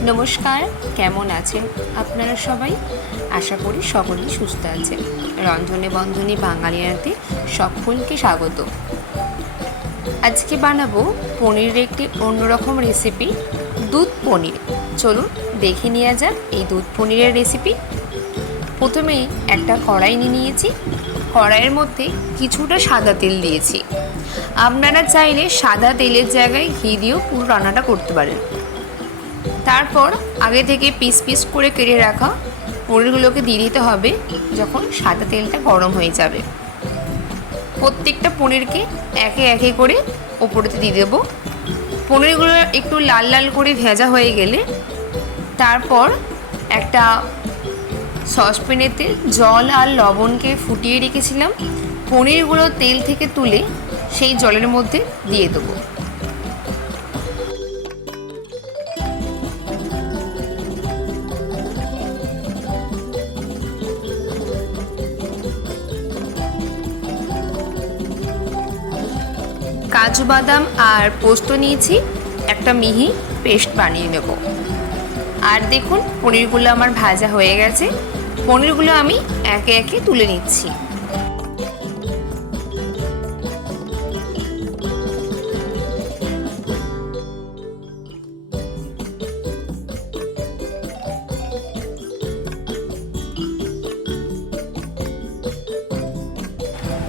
নমস্কার, কেমন আছেন আপনারা সবাই? আশা করি সকলেই সুস্থ আছেন। রন্ধনে বন্ধনে বাঙালিয়ানাতে সকলকে স্বাগত। আজকে বানাবো পনিরের একটি অন্যরকম রেসিপি, দুধ পনির। চলুন দেখে নেওয়া যাক এই দুধ পনিরের রেসিপি। প্রথমেই একটা কড়াই নিয়েছি। কড়াইয়ের মধ্যে কিছুটা সাদা তেল দিয়েছি। আপনারা চাইলে সাদা তেলের জায়গায় ঘি দিয়েও পুরো রান্নাটা করতে পারেন। তারপর আগে থেকে পিস পিস করে কেটে রাখা পনিরগুলোকে দিয়ে দিতে হবে যখন সাদা তেলটা গরম হয়ে যাবে। প্রত্যেকটা পনিরকে একে একে করে ওপরেতে দিয়ে দেবো। পনিরগুলো একটু লাল লাল করে ভাজা হয়ে গেলে তারপর একটা সসপ্যানেতে জল আর লবণকে ফুটিয়ে রেখেছিলাম, পনিরগুলো তেল থেকে তুলে সেই জলের মধ্যে দিয়ে দেবো। কাজু বাদাম আর পোস্ত নিয়েছি, একটা মিহি পেস্ট বানিয়ে নেব। আর দেখুন পনিরগুলো আমার ভাজা হয়ে গেছে। পনিরগুলো আমি একে একে তুলে নিচ্ছি।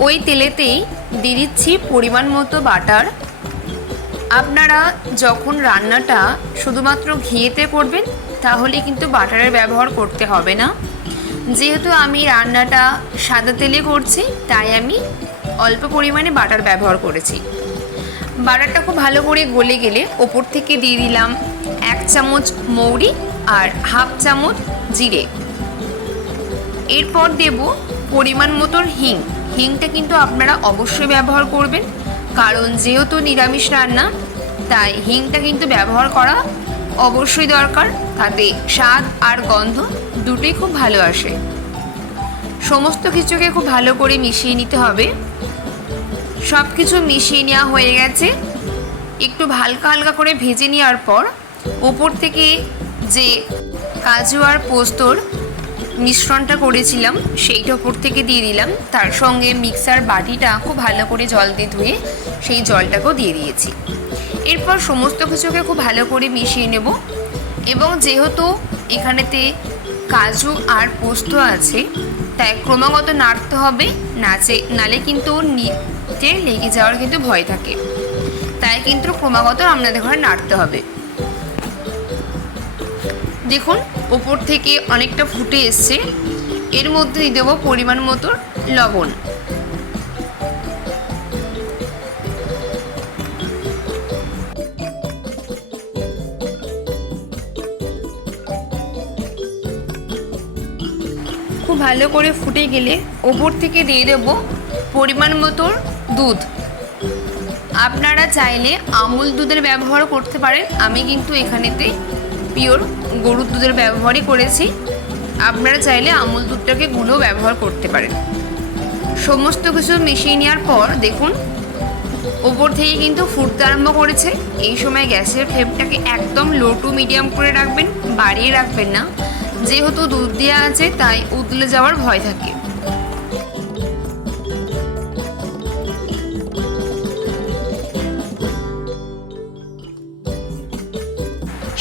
ওই তেলেতেই দিয়ে দিচ্ছি পরিমাণ মতো বাটার। আপনারা যখন রান্নাটা শুধুমাত্র ঘিয়েতে করবেন তাহলে কিন্তু বাটারের ব্যবহার করতে হবে না। যেহেতু আমি রান্নাটা সাদা তেলে করছি তাই আমি অল্প পরিমাণে বাটার ব্যবহার করেছি। বাটারটা খুব ভালো করে গলে গেলে ওপর থেকে দিয়ে দিলাম 1 চামচ মৌরি আর হাফ চামচ জিরে। এরপর দেব পরিমাণ মতো হিং। হিংটা কিন্তু আপনারা অবশ্যই ব্যবহার করবেন, কারণ যেহেতু নিরামিষ রান্না তাই হিংটা কিন্তু ব্যবহার করা অবশ্যই দরকার। তাতে স্বাদ আর গন্ধ দুটোই খুব ভালো আসে। সমস্ত কিছুকে খুব ভালো করে মিশিয়ে নিতে হবে। সব কিছু মিশিয়ে নেওয়া হয়ে গেছে। একটু হালকা হালকা করে ভেজে নেওয়ার পর ওপর থেকে যে কাজু আর পোস্তর মিশ্রণটা করেছিলাম সেইটা ওপর থেকে দিয়ে দিলাম। তার সঙ্গে মিক্সার বাটিটা খুব ভালো করে জল দিয়ে ধুয়ে সেই জলটাকেও দিয়ে দিয়েছি। এরপর সমস্ত কিছুকে খুব ভালো করে মিশিয়ে নেব। এবং যেহেতু এখানেতে কাজু আর পোস্ত আছে তাই ক্রমাগত নাড়তে হবে, নালে কিন্তু নিচে লেগে যাওয়ার কিন্তু ভয় থাকে। তাই কিন্তু ক্রমাগত আপনাদের ঘরে নাড়তে হবে। দেখুন ওপর থেকে অনেকটা ফুটে এসছে। এর মধ্যে দিয়ে দেবো পরিমাণ মতো লবণ। খুব ভালো করে ফুটে গেলে ওপর থেকে দিয়ে দেবো পরিমাণ মতো দুধ। আপনারা চাইলে আমুল দুধের ব্যবহার করতে পারেন, আমি কিন্তু এখানেতে পিওর গরুর দুধের ব্যবহারই করেছি। আপনারা চাইলে আমুল দুধটাকে গুঁড়ো ব্যবহার করতে পারেন। সমস্ত কিছু মিশিয়ে নেওয়ার পর দেখুন ওপর থেকে কিন্তু ফুটতে আরম্ভ করেছে। এই সময় গ্যাসের ফ্লেমটাকে একদম লো টু মিডিয়াম করে রাখবেন, বাড়িয়ে রাখবেন না। যেহেতু দুধ দেওয়া আছে তাই উতলে যাওয়ার ভয় থাকে।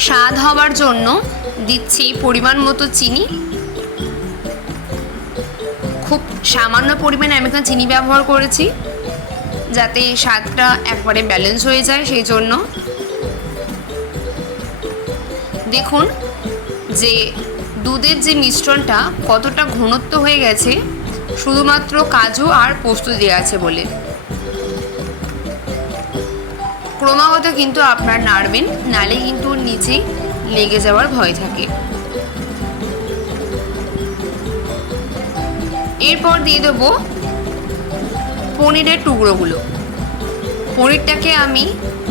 স্বাদ হওয়ার জন্য দিচ্ছি পরিমাণ মতো চিনি। খুব সামান্য পরিমাণে আমি এখানে চিনি ব্যবহার করেছি যাতে স্বাদটা একবারে ব্যালেন্স হয়ে যায়, সেই জন্য। দেখুন যে দুধের যে মিশ্রণটা কতটা ঘনত্ব হয়ে গেছে, শুধুমাত্র কাজু আর পোস্ত দেওয়া আছে বলে। ক্রমাগত কিন্তু আপনার নাড়বেন, নালে কিন্তু নিচে লেগে যাওয়ার ভয় থাকে। এরপর দিয়ে দেবো পনিরের টুকরোগুলো। পনিরটাকে আমি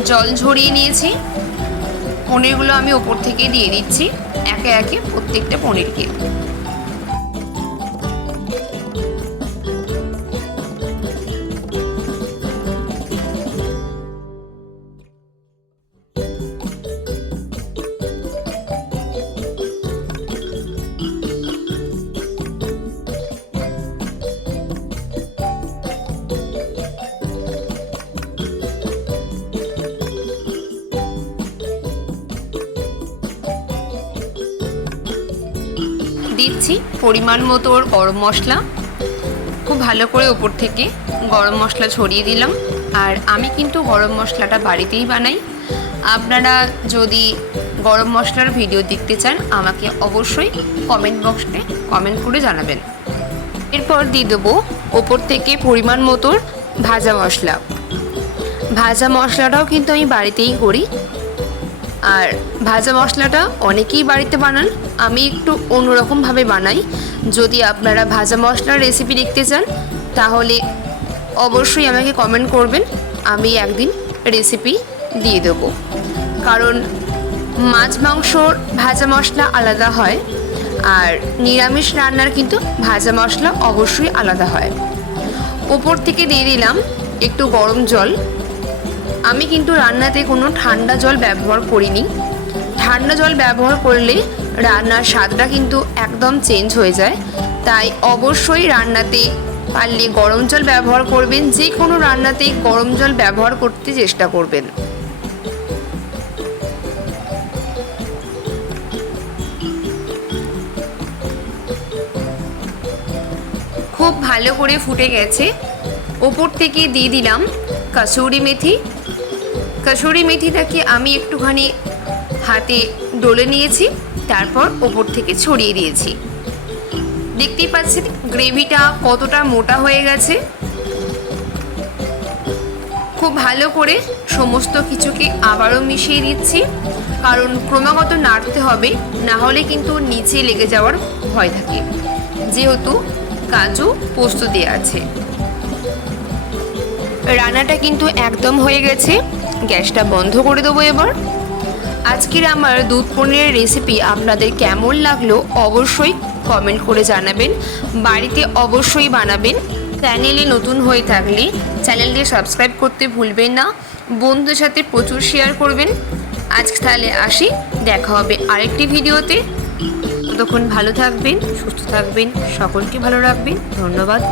জল ঝরিয়ে নিয়েছি। পনিরগুলো আমি ওপর থেকে দিয়ে দিচ্ছি একে একে প্রত্যেকটা পনিরকে। দিচ্ছি পরিমাণ মতো গরম মশলা। খুব ভালো করে উপর থেকে গরম মশলা ছড়িয়ে দিলাম। আর আমি কিন্তু গরম মশলাটা বাড়িতেই বানাই। আপনারা যদি গরম মশলার ভিডিও দেখতে চান আমাকে অবশ্যই কমেন্ট বক্সে কমেন্ট করে জানাবেন। এরপর দিয়ে দেবো ওপর থেকে পরিমাণ মতো ভাজা মশলা। ভাজা মশলাটাও কিন্তু আমি বাড়িতেই করি। আর ভাজা মশলাটা অনেকেই বাড়িতে বানান, আমি একটু অন্যরকমভাবে বানাই। যদি আপনারা ভাজা মশলার রেসিপি দেখতে চান তাহলে অবশ্যই আমাকে কমেন্ট করবেন, আমি একদিন রেসিপি দিয়ে দেবো। কারণ মাছ মাংসর ভাজা মশলা আলাদা হয়, আর নিরামিষ রান্নার কিন্তু ভাজা মশলা অবশ্যই আলাদা হয়। ওপর থেকে দিয়ে দিলাম একটু গরম জল। আমি কিন্তু রান্নাতে কোনো ঠান্ডা জল ব্যবহার করিনি। ঠান্ডা জল ব্যবহার করলে রান্নার স্বাদটা কিন্তু একদম চেঞ্জ হয়ে যায়। তাই অবশ্যই রান্নাতে পারলে গরম জল ব্যবহার করবেন। যে কোনো রান্নাতেই গরম জল ব্যবহার করতে চেষ্টা করবেন। খুব ভালো করে ফুটে গেছে। ওপর থেকে দিয়ে দিলাম কসুরি মেথি। কসুরি মেথিটাকে আমি একটুখানি হাতে ডলে নিয়েছি, তারপর ওপর থেকে ছড়িয়ে দিয়েছি। দেখতেই পাচ্ছেন গ্রেভিটা কতটা মোটা হয়ে গেছে। খুব ভালো করে সমস্ত কিছুকে আবারও মিশিয়ে দিচ্ছি, কারণ ক্রমাগত নাড়তে হবে, না হলে কিন্তু নিচে লেগে যাওয়ার ভয় থাকে, যেহেতু কাজু পোস্ত দেওয়া আছে। রান্নাটা কিন্তু একদম হয়ে গেছে, গ্যাসটা বন্ধ করে দেবো এবার। আজকের আমার দুধ পনিরের রেসিপি আপনাদের কেমন লাগলো অবশ্যই কমেন্ট করে জানাবেন। বাড়িতে অবশ্যই বানাবেন। চ্যানেলে নতুন হয়ে থাকলে চ্যানেলটি সাবস্ক্রাইব করতে ভুলবেন না। বন্ধুদের সাথে প্রচুর শেয়ার করবেন। আজকে তাহলে আসি, দেখা হবে আরেকটি ভিডিওতে। ততক্ষণ ভালো থাকবেন, সুস্থ থাকবেন, সকলকে ভালো রাখবেন। ধন্যবাদ।